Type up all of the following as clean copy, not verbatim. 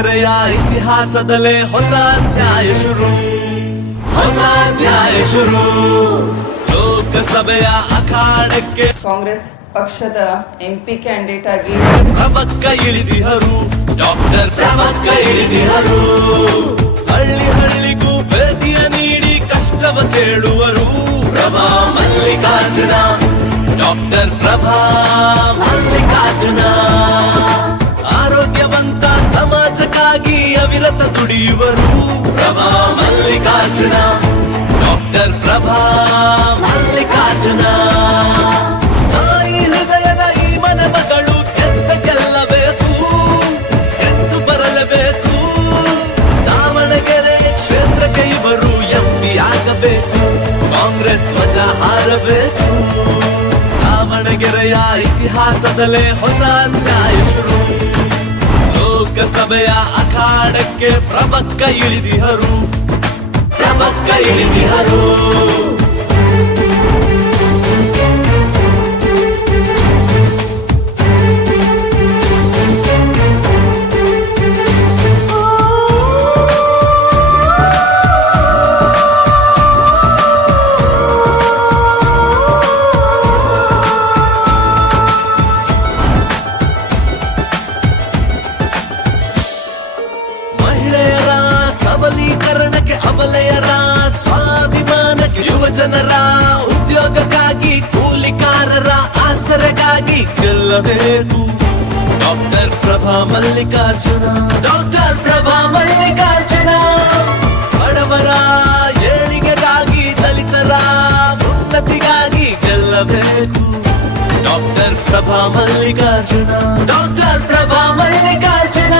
ದಾವಣಗೆರೆಯ ಇತಿಹಾಸದಲ್ಲೇ ಹೊಸ ಅಧ್ಯಾಯ ಶುರು, ಹೊಸ ಅಧ್ಯಾಯ ಶುರು. ಲೋಕಸಭೆಯ ಅಖಾಡಕ್ಕೆ ಕಾಂಗ್ರೆಸ್ ಪಕ್ಷದ ಎಂಪಿ ಕ್ಯಾಂಡಿಡೇಟ್ ಆಗಿ ಪ್ರಭಕ್ಕ ಇಳಿದಿಹರು, ಡಾಕ್ಟರ್ ಪ್ರಭಕ್ಕ ಇಳಿದಿಹರು. ಹಳ್ಳಿ ಹಳ್ಳಿಗೂ ವೇದಿಯ ನೀಡಿ ಕಷ್ಟವ ಕೇಳುವರು ಪ್ರಭಾ ಮಲ್ಲಿಕಾರ್ಜುನ, ಡಾಕ್ಟರ್ ಪ್ರಭಾ ಮಲ್ಲಿಕಾರ್ಜುನ. ಆರೋಗ್ಯವಂತ ಸಮಾಜಕ್ಕಾಗಿ ಅವಿರತ ದುಡಿಯುವರು ಪ್ರಭಾ ಮಲ್ಲಿಕಾರ್ಜುನ, ಡಾಕ್ಟರ್ ಪ್ರಭಾ ಮಲ್ಲಿಕಾರ್ಜುನ. ತಾಯಿ ಹೃದಯದ ಈ ಮನಗಳು ಗೆದ್ದ ಗೆಲ್ಲಬೇಕು, ಗೆದ್ದು ಬರಲೇಬೇಕು. ದಾವಣಗೆರೆ ಕ್ಷೇತ್ರಕ್ಕೆ ಇವರು ಎಂಪಿ ಆಗಬೇಕು, ಕಾಂಗ್ರೆಸ್ ಧ್ವಜ ಹಾರಬೇಕು. ದಾವಣಗೆರೆಯ ಇತಿಹಾಸದಲ್ಲೇ ಹೊಸ ಅಧ್ಯಾಯ ಶುರು. ಲೋಕಸಭೆಯ ಅಖಾಡಕ್ಕೆ ಪ್ರಭಕ್ಕ ಇಳಿದಿಹರು, ಪ್ರಭಕ್ಕ ಇಳಿದಿಹರು. ಮಹಿಳೆಯರ ಸಬಲೀಕರಣಕ್ಕೆ, ಅಬಲೆಯರ ಸ್ವಾಭಿಮಾನಕ್ಕೆ, ಯುವಜನರ ಉದ್ಯೋಗಕ್ಕಾಗಿ, ಕೂಲಿಕಾರರ ಆಸರೆಗಾಗಿ ಗೆಲ್ಲಬೇಕು ಡಾಕ್ಟರ್ ಪ್ರಭಾ ಮಲ್ಲಿಕಾರ್ಜುನ, ಡಾಕ್ಟರ್ ಪ್ರಭಾ ಮಲ್ಲಿಕಾರ್ಜುನ. ಬಡವರ ಏಳಿಗೆಗಾಗಿ, ದಲಿತರ ಉನ್ನತಿಗಾಗಿ ಗೆಲ್ಲಬೇಕು ಡಾಕ್ಟರ್ ಪ್ರಭಾ ಮಲ್ಲಿಕಾರ್ಜುನ, ಡಾಕ್ಟರ್ ಪ್ರಭಾ ಮಲ್ಲಿಕಾರ್ಜುನ.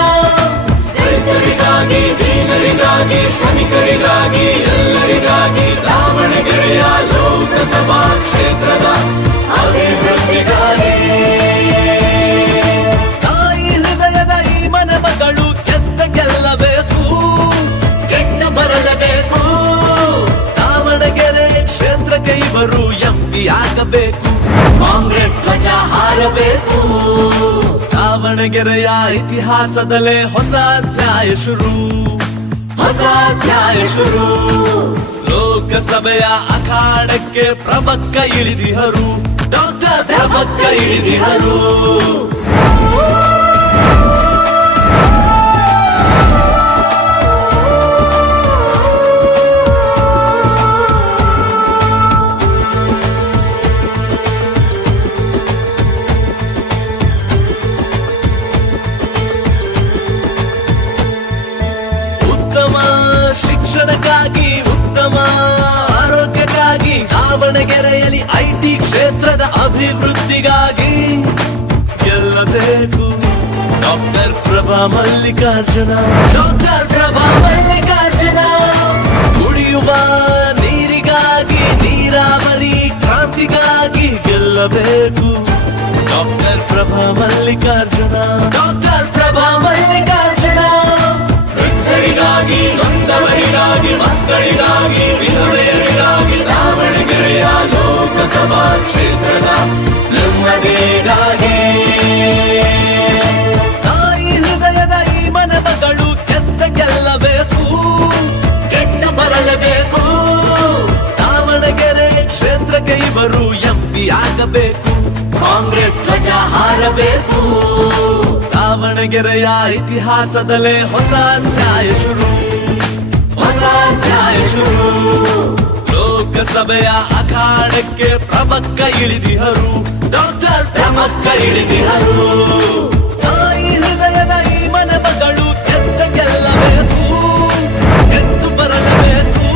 ರೈತರಿಗಾಗಿ, ದೀನರಿಗಾಗಿ, ಶ್ರಮಿಕರಿಗಾಗಿ, ಎಲ್ಲರಿಗಾಗಿ ದಾವಣಗೆರೆಯ ಲೋಕಸಭಾ ಕ್ಷೇತ್ರದ ಅಭಿವೃದ್ಧಿಗಾಗಿ. ತಾಯಿ ಹೃದಯದ ಈ ಮನಗಳು ಗೆದ್ದ ಗೆಲ್ಲಬೇಕು, ಗೆದ್ದು ಬರಲೇಬೇಕು. ದಾವಣಗೆರೆ ಕ್ಷೇತ್ರಕ್ಕೆ ಇವರು ಎಂಪಿ ಆಗಬೇಕು, ಕಾಂಗ್ರೆಸ್ ಧ್ವಜ ಹಾರಬೇಕು. ದಾವಣಗೆರೆಯ ಇತಿಹಾಸದಲ್ಲೇ ಹೊಸ ಅಧ್ಯಾಯ ಶುರು, ಹೊಸ ಅಧ್ಯಾಯ ಶುರು. ಲೋಕಸಭೆಯ ಅಖಾಡಕ್ಕೆ ಪ್ರಭಕ್ಕ ಇಳಿದಿಹರು, ಡಾಕ್ಟರ್ ಪ್ರಭಕ್ಕ ಇಳಿದಿಹರು. ಉತ್ತಮ ಶಿಕ್ಷಣಕ್ಕಾಗಿ, ಉತ್ತಮ ಆರೋಗ್ಯಕ್ಕಾಗಿ, ದಾವಣಗೆರೆಯಲ್ಲಿ ಐಟಿ ಕ್ಷೇತ್ರದ ಅಭಿವೃದ್ಧಿಗಾಗಿ ಗೆಲ್ಲಬೇಕು ಡಾಕ್ಟರ್ ಪ್ರಭಾ ಮಲ್ಲಿಕಾರ್ಜುನ, ಡಾಕ್ಟರ್ ಪ್ರಭಾ ಮಲ್ಲಿಕಾರ್ಜುನ. ಕುಡಿಯುವ ನೀರಿಗಾಗಿ, ನೀರಾವರಿ ಕ್ರಾಂತಿಗಾಗಿ ಗೆಲ್ಲಬೇಕು ಡಾಕ್ಟರ್ ಪ್ರಭಾ ಮಲ್ಲಿಕಾರ್ಜುನ, ಡಾಕ್ಟರ್ ಪ್ರಭಾ ಮಲ್ಲಿಕಾರ್ಜುನ. ವೃದ್ಧರಿಗಾಗಿ, ನೊಂದವರಿಗಾಗಿ, ಮಕ್ಕಳಿಗಾಗಿ, ವಿಧವೆಯರಿಗಾಗಿ, ದಾವಣಗೆರೆಯ ಲೋಕಸಭಾ ಕ್ಷೇತ್ರದ ನೆಮ್ಮದಿಗಾಗಿ. ತಾಯಿ ಹೃದಯದ ಈ ಮನಗಳು ಗೆದ್ದ ಗೆಲ್ಲಬೇಕು, ಗೆದ್ದು ಬರಲೇಬೇಕು. ದಾವಣಗೆರೆ ಕ್ಷೇತ್ರಕ್ಕೆ ಇವರು ಎಂಪಿ ಆಗಬೇಕು, ಕಾಂಗ್ರೆಸ್ ಧ್ವಜ ಹಾರಬೇಕು. ದಾವಣಗೆರೆಯ ಇತಿಹಾಸದಲ್ಲೇ ಹೊಸ ಅಧ್ಯಾಯ ಶುರು, ಹೊಸ ಅಧ್ಯಾಯ ಶುರು. ಲೋಕಸಭೆಯ ಅಖಾಡಕ್ಕೆ ಪ್ರಭಕ್ಕ ಇಳಿದಿಹರು, ಡಾಕ್ಟರ್ ಪ್ರಭಕ್ಕ ಇಳಿದಿಹರು. ತಾಯಿ ಹೃದಯದ ಈ ಮನಗಳು ಗೆದ್ದ ಗೆಲ್ಲಬೇಕು, ಗೆದ್ದು ಬರಲೇಬೇಕು.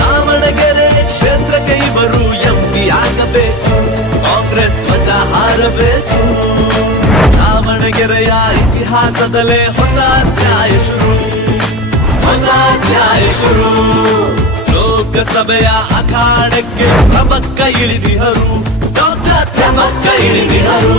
ದಾವಣಗೆರೆ ಕ್ಷೇತ್ರಕ್ಕೆ ಇವರು ಎಂಪಿ ಆಗಬೇಕು, ಕಾಂಗ್ರೆಸ್ ಧ್ವಜ ಹಾರಬೇಕು. ದಾವಣಗೆರೆಯ ಇತಿಹಾಸದಲ್ಲೇ ಹೊಸ ಅಧ್ಯಾಯ ಶುರು, ಹೊಸ ಅಧ್ಯಾಯ ಶುರು. ಲೋಕಸಭೆಯ ಅಖಾಡಕ್ಕೆ ಪ್ರಭಕ್ಕ ಇಳಿದಿಹರು, ಡಾಕ್ಟರ್ ಪ್ರಭಕ್ಕ ಇಳಿದಿಹರು.